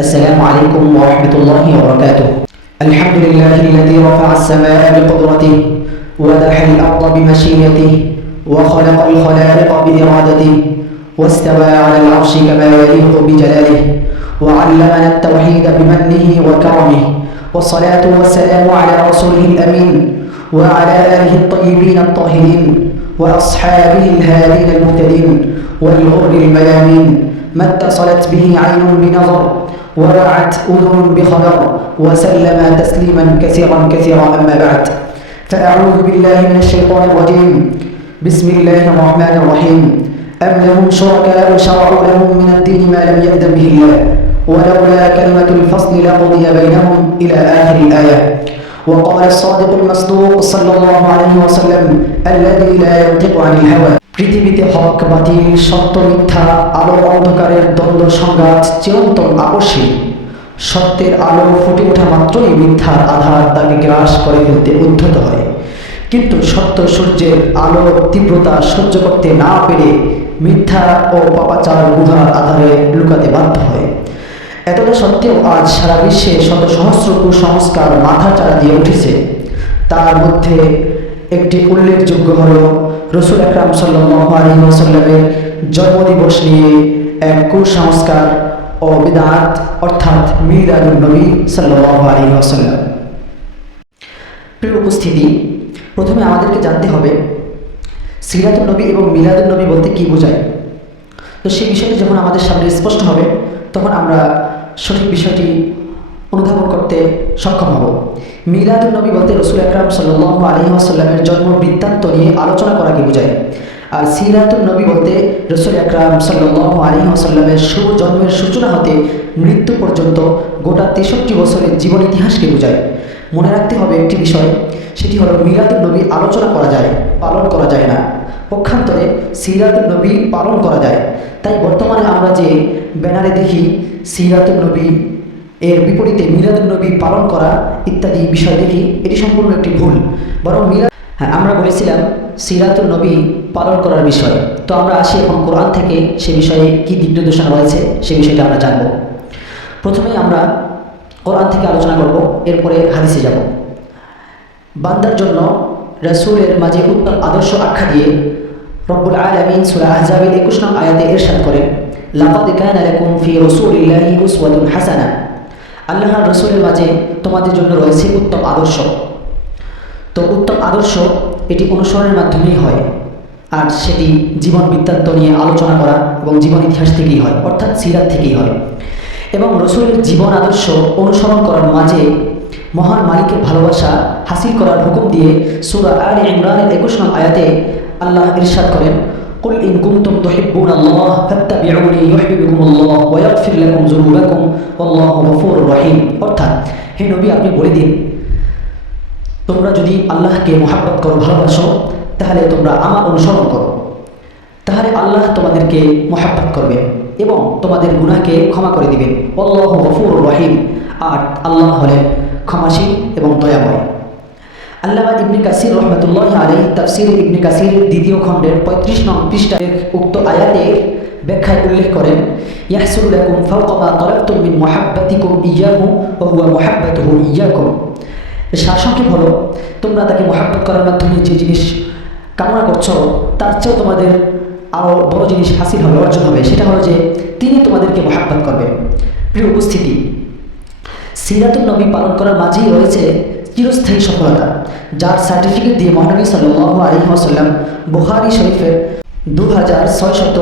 السلام عليكم ورحمة الله وبركاته. الحمد لله الذي رفع السماء بقدرته ودح الأرض بمشيئته وخلق الخلائق بإرادته واستوى على العرش كما يليق بجلاله وعلمنا التوحيد بمنه وكرمه والصلاة والسلام على رسوله الأمين وعلى آله الطيبين الطاهرين وأصحابه الهادين المهتدين والغر الميامين ما اتصلت به عين بنظر ورعت أذن بخبر وسلم تسليما كثيرا كثيرا أما بعد. فأعوذ بالله من الشيطان الرجيم. بسم الله الرحمن الرحيم. أم لهم شركاء شرعوا لهم من الدين ما لم يأذن به الله؟ ولولا كلمة الفصل لقضي بينهم إلى آخر الآية. وقال الصادق المصدوق صلى الله عليه وسلم الذي لا ينطق عن الهوى পৃথিবীতে হক বাতিল সত্য মিথ্যা আলো অন্ধকারের দ্বন্দ্ব সংঘাত চিরন্তন আকস্মিক সত্যের আলো ফুটে ওঠা মাত্রই মিথ্যার আধার তাকে গ্রাস করে ফেলতে উদ্ধত হয় কিন্তু সত্য সূর্যের আলোর তীব্রতা সহ্য করতে না পেরে মিথ্যা ও পাপাচার গুহার আধারে লুকাতে বাধ্য হয় এতটা সত্ত্বেও আজ সারা বিশ্বে শত সহস্র কুসংস্কার মাথা চাড়া দিয়ে উঠেছে। তার মধ্যে একটি উল্লেখযোগ্য হল রসুল আকরাম সাল্লামের জন্মদিবস নিয়ে এক কুসংস্কার ও বিদাত, অর্থাৎ মিলাদুল নবী সাল্লাহ প্রিয় উপস্থিতি, প্রথমে আমাদেরকে জানতে হবে সিরাতুল নবী এবং মিলাদুল নবী বলতে কী বোঝায়? তো সেই বিষয়টি যখন আমাদের সামনে স্পষ্ট হবে, তখন আমরা সঠিক বিষয়টি অনুধাবন করতে সক্ষম হব। মিলাদুল নবী বলতে রসুল আকরাম সাল্লাহ আলী আসাল্লামের জন্ম বৃত্তান্ত নিয়ে আলোচনা করাকে বোঝায়? আর সিরাতুল নবী বলতে রসুল আকরাম সাল্লাহ আলী আসাল্লামের শুভ জন্মের সূচনা হতে মৃত্যু পর্যন্ত গোটা তেষট্টি বছরের জীবন ইতিহাসকে বোঝায়? মনে রাখতে হবে একটি বিষয়, সেটি হলো মিলাদুল নবী আলোচনা করা যায়, পালন করা যায় না। পক্ষান্তরে সিরাতুল নবী পালন করা যায়। তাই বর্তমানে আমরা যে ব্যানারে দেখি সিরাতুল নবী, এর বিপরীতে মিলাদুল নবী পালন করা ইত্যাদি বিষয় দেখি, এটি সম্পূর্ণ একটি ভুল। বরং মিলাদ হ্যাঁ আমরা বলেছিলাম সিরাতুল নবী পালন করার বিষয়। তো আমরা আসি এখন কোরআন থেকে সে বিষয়ে কী দিক নির্দেশনা রয়েছে, সে বিষয়টা আমরা জানব। প্রথমেই আমরা কোরআন থেকে আলোচনা করব, এরপরে হাদিসে যাব। বান্দার জন্য রসুলের মাঝে উত্তম আদর্শ আখ্যা দিয়ে রব্বুল আলমিন সুরা আহজাবের একুশ নং আয়াতে এরশাদ করেন, লাকাদ কানা লাকুম ফি রাসূলিল্লাহি উসওয়াতুন হাসানা। আল্লাহর রসুলের মাঝে তোমাদের জন্য রয়েছে উত্তম আদর্শ। তো উত্তম আদর্শ এটি অনুসরণের মাধ্যমেই হয়, আর সেটি জীবন বৃত্তান্ত নিয়ে আলোচনা করা এবং জীবন ইতিহাস থেকেই হয়, অর্থাৎ সিরাত থেকেই হয়। এবং রসুলের জীবন আদর্শ অনুসরণ করার মাঝে মহান মালিকের ভালোবাসা হাসিল করার হুকুম দিয়ে সুরা আল ইমরানের একুশ নং আয়াতে আল্লাহ ইরশাদ করেন قل إن كنتم تحبون الله فاتبعوني يحببكم الله ويغفر لكم ذنوبكم والله غفور رحيم অর্থাৎ হে নবী আপনি বলে দিন তোমরা যদি আল্লাহকে মোহাব্বত করো ভালোবাসো তাহলে তোমরা আমার অনুসরণ করো তাহলে আল্লাহ তোমাদেরকে মোহাব্বত করবেন এবং তোমাদের গুনাহকে ক্ষমা করে দিবেন অল্লাহ গফুর রহিম আর আল্লাহ হলেন ক্ষমাশীল এবং দয়াময় আল্লাহ ইবনে কাসির রহমতুল্লাহ আলী তাফসির ইবনে কাসির দ্বিতীয় খণ্ডের পঁয়ত্রিশ নং পৃষ্ঠায় উক্ত আয়াতে ব্যাখ্যায় উল্লেখ করেন ইয়াহসুল লাকুম ফাওকা তারাকতুম মিন মুহাব্বাতিকুম ইয়াহু ওয়া হুয়া মুহাব্বাতুহু ইয়াকুম। সারসংক্ষেপ হলো, তোমরা তাকে মহাব্বত করার মাধ্যমে যে জিনিস কামনা করছ, তার চেয়েও তোমাদের আরও বড় জিনিস হাসিল হবে, অর্জন হবে। সেটা হলো যে, তিনি তোমাদেরকে মহাব্বত করবেন। প্রিয় উপস্থিতি সিরাতুল নবী পালন করার মাঝেই রয়েছে চিরস্থায়ী সফলতা। যার সার্টিফিকেট দিয়ে মহানবী সাল্লাহ আলী আসাল্লাম বুহারি শরীফের দু হাজার ছয় ছয়শত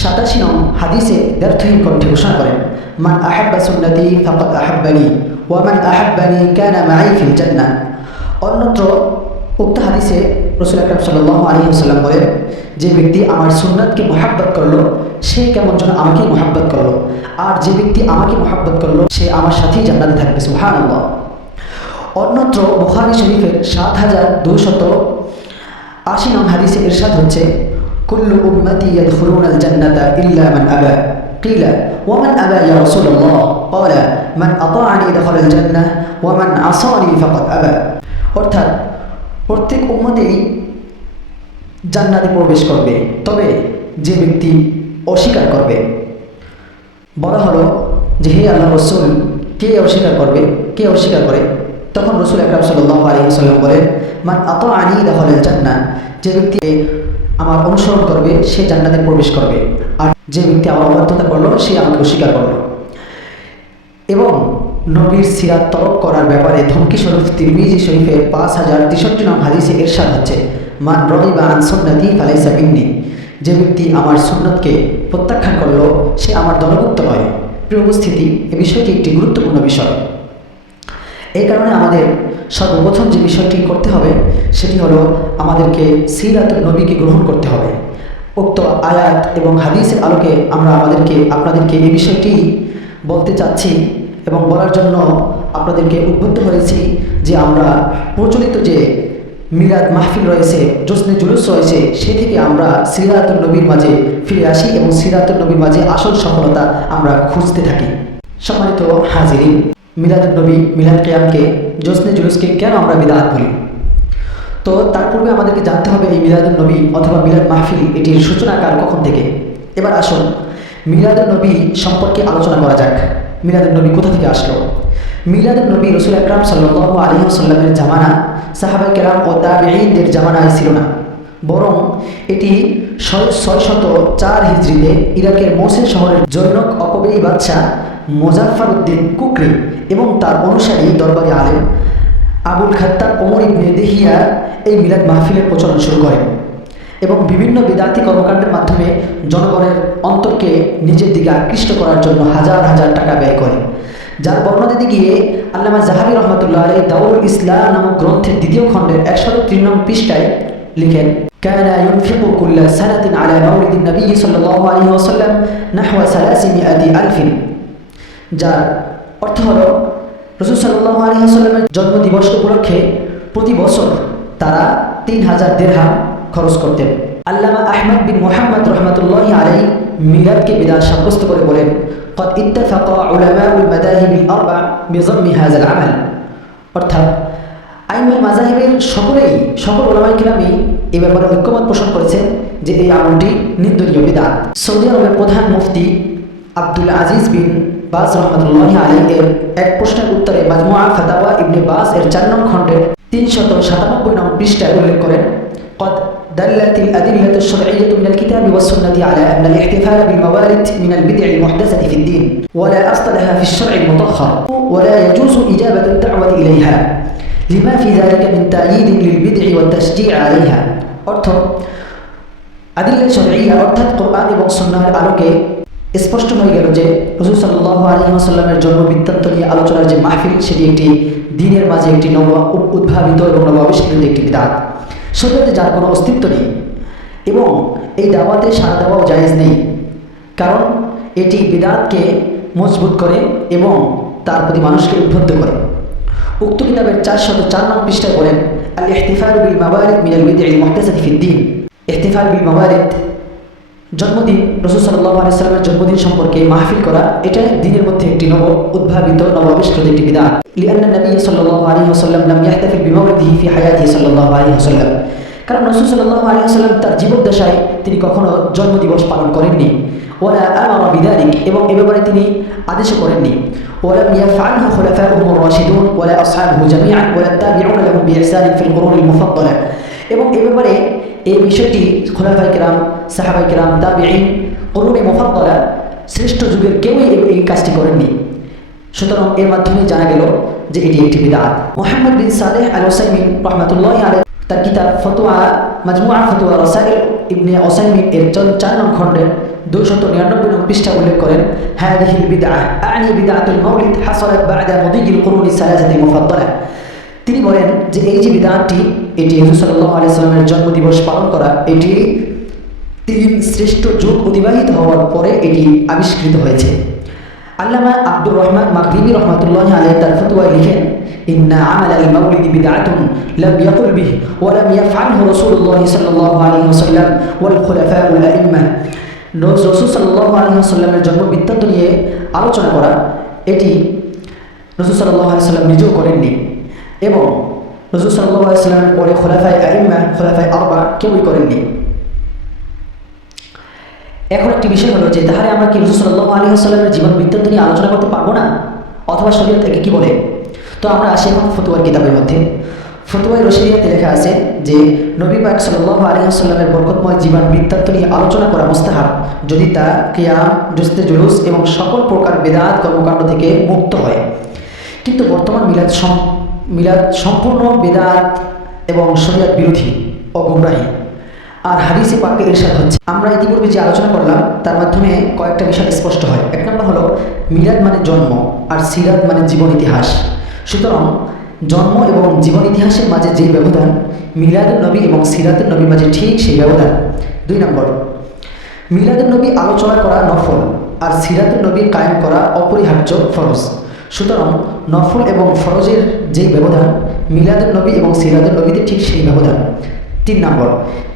সাতাশি নং হাদিসে ব্যর্থহীন কণ্ঠে ঘোষণা করেন, মান আহাব্বা সুন্নতি ফাকাত আহাব্বানি ওয়ামান আহাব্বানি কানা মাই ফিল জান্নাহ। অন্যত্র উক্ত হাদিসে রসুল আকরাম সাল্লাহ আলী আসাল্লাম বলেন, যে ব্যক্তি আমার সুন্নাতকে মোহাব্বত করল, সে কেমন যেন আমাকেই মোহাব্বত করল। আর যে ব্যক্তি আমাকে মোহাব্বত করল, সে আমার সাথেই জান্নাতে থাকবে সুহান আল্লাহ অন্যত্র বুখারি শরীফের সাত হাজার দুশত আশি নং হাদিসে ইরশাদ হচ্ছে কুল্লু উম্মতি ইয়াদখুলুনা আল জান্নাতা ইল্লা মান আবা قيل ومن أبى يا رسول الله قال من أطاعني دخل الجنة ومن عصاني فقد أبى অর্থাৎ প্রত্যেক উম্মতেই জান্নাতে প্রবেশ করবে তবে যে ব্যক্তি অস্বীকার করবে বলা হলো যে হে আল্লাহ রসুল কে অস্বীকার করবে কে অস্বীকার করে তখন রসুল আকরাম সাল্লাহ আলী সাল্লাম বলেন, মান আত আনি দখলের জান্না যে ব্যক্তি আমার অনুসরণ করবে, সে জান্নাতে প্রবেশ করবে। আর যে ব্যক্তি আমার অবাধ্যতা করল, সে আমাকে অস্বীকার করল। এবং নবীর সিরাত তরক করার ব্যাপারে ধমকি স্বরূপ তিরমিজি শরীফের পাঁচ হাজার তেষট্টি নং হাদিসে এরশাদ হচ্ছে মান রবি বা আন সন্ন্যতি ফালাইসা বিন্নি যে ব্যক্তি আমার সুন্নতকে প্রত্যাখ্যান করল, সে আমার দলভুক্ত নয় প্রিয় উপস্থিতি, এ বিষয়টি একটি গুরুত্বপূর্ণ বিষয়। এই কারণে আমাদের সর্বপ্রথম যে বিষয়টি করতে হবে, সেটি হলো আমাদেরকে সিরাত নবীকে গ্রহণ করতে হবে। উক্ত আয়াত এবং হাদিসের আলোকে আমরা আমাদেরকে, আপনাদেরকে এই বিষয়টি বলতে চাচ্ছি এবং বলার জন্য আপনাদেরকে উদ্বুদ্ধ হয়েছি যে আমরা প্রচলিত যে মিলাদ মাহফিল রয়েছে, জোসনে জুলুস রয়েছে, সে থেকে আমরা সিরাতুল নবীর মাঝে ফিরে আসি এবং সিরাতুল নবীর মাঝে আসল সফলতা আমরা খুঁজতে থাকি। সম্মানিত হাজিরিন মিলাদুল নবী, মিলাদ কেয়ামকে জোসনে জুলুসকে কেন আমরা বিদাত বলি? তো তার পূর্বে আমাদেরকে জানতে হবে এই মিলাদুল নবী অথবা মিলাদ মাহফিল এটির সূচনাকাল কখন থেকে? এবার আসুন মিলাদুল নবী সম্পর্কে আলোচনা করা যাক। মিলাদুল নবী কোথা থেকে আসলো? মিলাদুল নবী রসুল আকরাম সাল্লাহ আলী সাল্লামের জামানা সাহাবাই কেরাম ও তাবেঈনদের জামানায় ছিল না। বরং এটি ছয় শত চার হিজড়িতে ইরাকের মোসেন শহরের জৈনক অপবেয়ী বাদশাহ মোজাফর উদ্দিন কুকরি এবং তার অনুসারী দরবারি আলেম আবুল খাত্তাব ওমর ইবনে দেহিয়া এই মিলাদ মাহফিলের প্রচলন শুরু করেন এবং বিভিন্ন বিদ্যার্থী কর্মকাণ্ডের মাধ্যমে জনগণের অন্তরকে নিজের দিকে আকৃষ্ট করার জন্য হাজার হাজার টাকা ব্যয় করে যার বর্ণনা দিতে গিয়ে আল্লামা জাহাবি রহমতুল্লাহ আলী দাউল ইসলাম নামক গ্রন্থের দ্বিতীয় খণ্ডের একশো তিন নং পৃষ্ঠায় লিখেন كان ينفق كل سنة على مولد النبي صلى الله عليه وسلم نحو ثلاثمائة ألف যার অর্থ হলো রসুল সাল্লাহ আলী আসাল্লামের জন্মদিবস উপলক্ষে প্রতি বছর তারা তিন হাজার দেড়হাম খরচ করতেন আল্লামা আহমদ বিন মোহাম্মদ রহমতুল্লাহ আলাই মিলাদকে বিদাত সাব্যস্ত করে বলেন قد اتفق علماء المذاهب الأربع بضم هذا العمل অর্থাৎ আইনুল মাজাহিবের সকলেই সকল ওলামাই কিরামই এ ব্যাপারে ঐক্যমত পোষণ করেছেন যে এই আমলটি নিন্দনীয় বিদাত সৌদি আরবের প্রধান মুফতি আব্দুল আজিজ বিন বাস রহমতুল্লাহ আলী এর এক প্রশ্নের উত্তরে মাজমুআ ফাতাওয়া ইবনে বাস এর চার নং খণ্ডের তিনশত সাতানব্বই নং পৃষ্ঠায় উল্লেখ করেন قد دلت الأدلة الشرعية من الكتاب والسنة على أن الاحتفال بالموالد من البدع المحدثة في الدين ولا أصل لها في الشرع المطهر ولا يجوز إجابة الدعوة إليها لما في ذلك من تأييد للبدع والتشجيع عليها অর্থ আদিল্লা শরঈয়া অর্থাৎ কোরআন এবং সুন্নাহের আলোকে স্পষ্ট হয়ে গেল যে রসুল সাল্লাহ আলী আসাল্লামের জন্ম বৃত্তান্ত নিয়ে আলোচনার যে মাহফিল, সেটি একটি দিনের মাঝে একটি নব উদ্ভাবিত এবং নব আবিষ্কৃত একটি বিদাত শরীয়তে যার কোনো অস্তিত্ব নেই এবং এই দাওয়াতে সারা দেওয়াও জায়েজ নেই। কারণ এটি বিদাতকে মজবুত করে এবং তার প্রতি মানুষকে উদ্বুদ্ধ করে। উক্ত কিতাবের চারশত চার নং পৃষ্ঠায় বলেন আল ইহতিফার বিল মাওয়ারিদ মিনাল বিদঈ মুহতাসাতি ফিদ্দিন ইহতিফার বিল মাওয়ারিদ জন্মদিন রসুল সাল্লাহ আলি সাল্লামের জন্মদিন সম্পর্কে মাহফিল করা এটা দিনের মধ্যে একটি নব উদ্ভাবিত নব আবিষ্কৃত একটি বিধান লিআন্না নবী সাল্লাহ আলী ওসাল্লাম লাম ইয়াহতাফিল বিমাওয়ারিদিহি ফি হায়াতিহি সাল্লাহ আলী ওসাল্লাম কারণ রসুল সাল্লাহ আলী আসাল্লাম তার জীবদ্দশায় তিনি কখনো জন্মদিবস পালন করেননি ওলা আমারা বিদারিক এবং এ ব্যাপারে তিনি আদেশ করেননি ولم يفعله خلفاؤهم الراشدون ولا أصحابه جميعا ولا التابعون لهم بإحسان في القرون المفضلة এবং এ ব্যাপারে এই বিষয়টি খোলাফাই কেরাম সাহাবাই কেরাম তাবিঈন করুণে মোফাদ্দলা শ্রেষ্ঠ যুগের কেউই এই কাজটি করেননি সুতরাং এর মাধ্যমে জানা গেল যে এটি একটি বিদাত মোহাম্মদ বিন সালেহ আল ওসাইমিন রহমতুল্লাহ আলহ তার কিতাব ফতোয়া মাজমুআ ফতোয়া রসাইল ইবনে ওসাইমিন এর চার নং খণ্ডের দুশত নিরানব্বই নং পৃষ্ঠা উল্লেখ করেন هذه البدعة أعني بدعة المولد حصلت بعد مضي القرون الثلاثة المفضلة তিনি বলেন যে এই যে বিধানটি এটি হজুর সাল্লাহ আলি সাল্লামের জন্মদিবস পালন করা এটি তিন শ্রেষ্ঠ যুগ অতিবাহিত হওয়ার পরে এটি আবিষ্কৃত হয়েছে আল্লামা আব্দুর রহমান মাকরিবি রহমতুল্লাহ আলাই তার ফতুয়ায় লিখেন إن عمل المولد بدعة لم يقل به ولم يفعله رسول الله صلى الله عليه وسلم والخلفاء الأئمة রসুল সাল্লাহ আলী সাল্লামের জন্ম বৃত্তান্ত নিয়ে আলোচনা করা এটি রসুল সাল্লাহ আলি সাল্লাম নিজেও করেননি এবং রসুল সাল্লাহ আলাইস্লামের পরে খোলাফায় আইম্মা খোলাফায় আরবা কেউই করেননি। এখন একটি বিষয় হলো যে তাহলে আমরা কি রসুল সাল্লাহ আলী আসাল্লামের জীবন বৃত্তান্ত নিয়ে আলোচনা করতে পারব না? অথবা শরীর থেকে কি বলে? তো আমরা আসি এখন ফতুয়ার কিতাবের মধ্যে। ফতুয়াই রশিদিয়াতে লেখা আছে যে, নবী পাক সাল্লাহ আলী আসাল্লামের বরকতময় জীবন বৃত্তান্ত নিয়ে আলোচনা করা মুস্তাহাব, যদি তা কিয়াম জুস্তে জুলুস এবং সকল প্রকার বেদাত কর্মকাণ্ড থেকে মুক্ত হয়। কিন্তু বর্তমান মিলাদ মিলাদ সম্পূর্ণ বেদাত এবং শরিয়াত বিরোধী ও গুমরাহী। আর হাদিসে পাকে ইরশাদ হচ্ছে। আমরা ইতিপূর্বে যে আলোচনা করলাম, তার মাধ্যমে কয়েকটা বিষয় স্পষ্ট হয়। এক নম্বর হলো, মিলাদ মানে জন্ম আর সিরাত মানে জীবন ইতিহাস। সুতরাং, জন্ম এবং জীবন ইতিহাসের মাঝে যে ব্যবধান মিলাদুল নবী এবং সিরাতুল নবীর মাঝে ঠিক সেই ব্যবধান। দুই নম্বর মিলাদুল নবী আলোচনা করা নফল আর সিরাতুল নবী কায়েম করা অপরিহার্য ফরজ। সুতরাং নফল এবং ফরজের যেই ব্যবধান মিলাদুল নবী এবং সিরাতুল নবীতে ঠিক সেই ব্যবধান। তিন নম্বর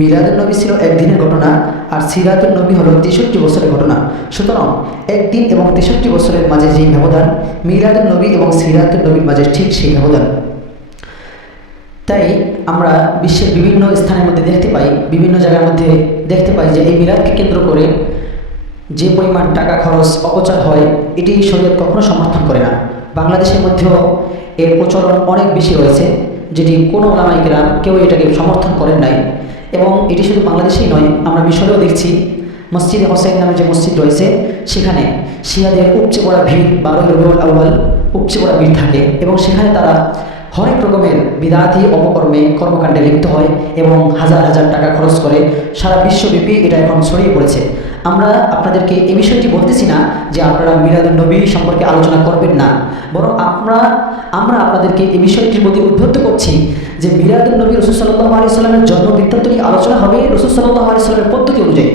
মিলাদুল নবী ছিল একদিনের ঘটনা আর সিরাতুল নবী হলো তেষট্টি বছরের ঘটনা। সুতরাং একদিন এবং তেষট্টি বছরের মাঝে যেই ব্যবধান মিলাদুল নবী এবং সিরাতুল নবীর মাঝে ঠিক সেই ব্যবধান। তাই আমরা বিশ্বের বিভিন্ন স্থানের মধ্যে দেখতে পাই, বিভিন্ন জায়গার মধ্যে দেখতে পাই যে এই মিলাদকে কেন্দ্র করে যে পরিমাণ টাকা খরচ, অপচয় হয়, এটি শরীয়ত কখনো সমর্থন করে না। বাংলাদেশের মধ্যেও এর প্রচলন অনেক বেশি রয়েছে, যেটি কোনো ওলামাইকেরা কেউ এটাকে সমর্থন করেন নাই। এবং এটি শুধু বাংলাদেশেই নয়, আমরা মিশরেও দেখছি, মসজিদে হোসেন নামে যে মসজিদ রয়েছে, সেখানে শিয়াদের উপচে পড়া ভিড়, বারোই রবিউল আউ্বাল উপচে পড়া ভিড় থাকে। এবং সেখানে তারা হরেক রকমের বিদাতি অপকর্মে কর্মকাণ্ডে লিপ্ত হয় এবং হাজার হাজার টাকা খরচ করে সারা বিশ্বব্যাপী এটা এখন ছড়িয়ে পড়েছে। আমরা আপনাদেরকে এই বিষয়টি বলতেছি না যে আপনারা মিলাদুল নবী সম্পর্কে আলোচনা করবেন না। বরং আমরা আমরা আপনাদেরকে এই বিষয়টির প্রতি উদ্বুদ্ধ করছি যে মিলাদুল নবী রসুল সাল্লাহ আলি সাল্লামের জন্ম বৃত্তান্ত আলোচনা হবে রসুল সাল্লাহ আলি সাল্লামের পদ্ধতি অনুযায়ী।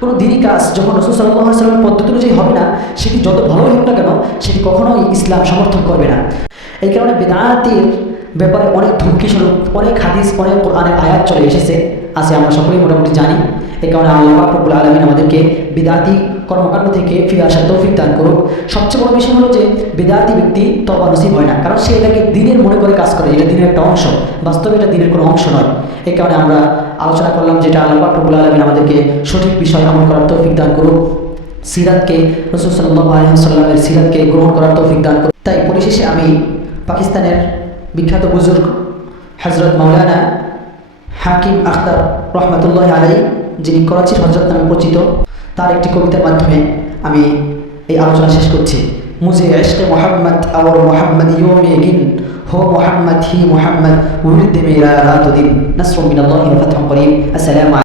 কোনো দিনই কাজ যখন রসুল সাল্লাহ সাল্লামের পদ্ধতি অনুযায়ী হবে না সেটি যত ভালোই হোক না কেন সেটি কখনোই ইসলাম সমর্থন করবে না। এই কারণে বেদাতের ব্যাপারে অনেক ধুমকি স্বরূপ, অনেক হাদিস, অনেক কোরআনের আয়াত চলে এসেছে, আছে আমরা সকলেই মোটামুটি জানি। এই কারণে আল্লাহ রব্বুল আলমিন আমাদেরকে বিদাতি কর্মকাণ্ড থেকে ফিরে আসার তৌফিক দান করুক। সবচেয়ে বড় বিষয় হলো যে, বিদাতি ব্যক্তি তবা নসিব হয় না, কারণ সে এটাকে দিনের মনে করে কাজ করে, এটা দিনের একটা অংশ। বাস্তবে এটা দিনের কোনো অংশ নয়। এই কারণে আমরা আলোচনা করলাম, যেটা আল্লাহ রবুল আলমিন আমাদেরকে সঠিক বিষয় আমল করার তৌফিক দান করুক। সিরাতকে রসুল সাল্লাহ আলহামের সিরাতকে গ্রহণ করার তৌফিক দান করুক। তাই পরিশেষে আমি পাকিস্তানের বিখ্যাত বুজুর্গ হজরত মৌলানা হাকিম আখতার রহমতুল্লাহ আলাই যিনি করাচির হজরত নামে পরিচিত, তার একটি কবিতার মাধ্যমে আমি এই আলোচনা শেষ করছি। মুজে এসকে মোহাম্মদ আওয়ার মোহাম্মদ ইয়োমে গিন هو محمد هي محمد ولد ميلاد الدين نصر من الله وفتح قريب. السلام عليكم.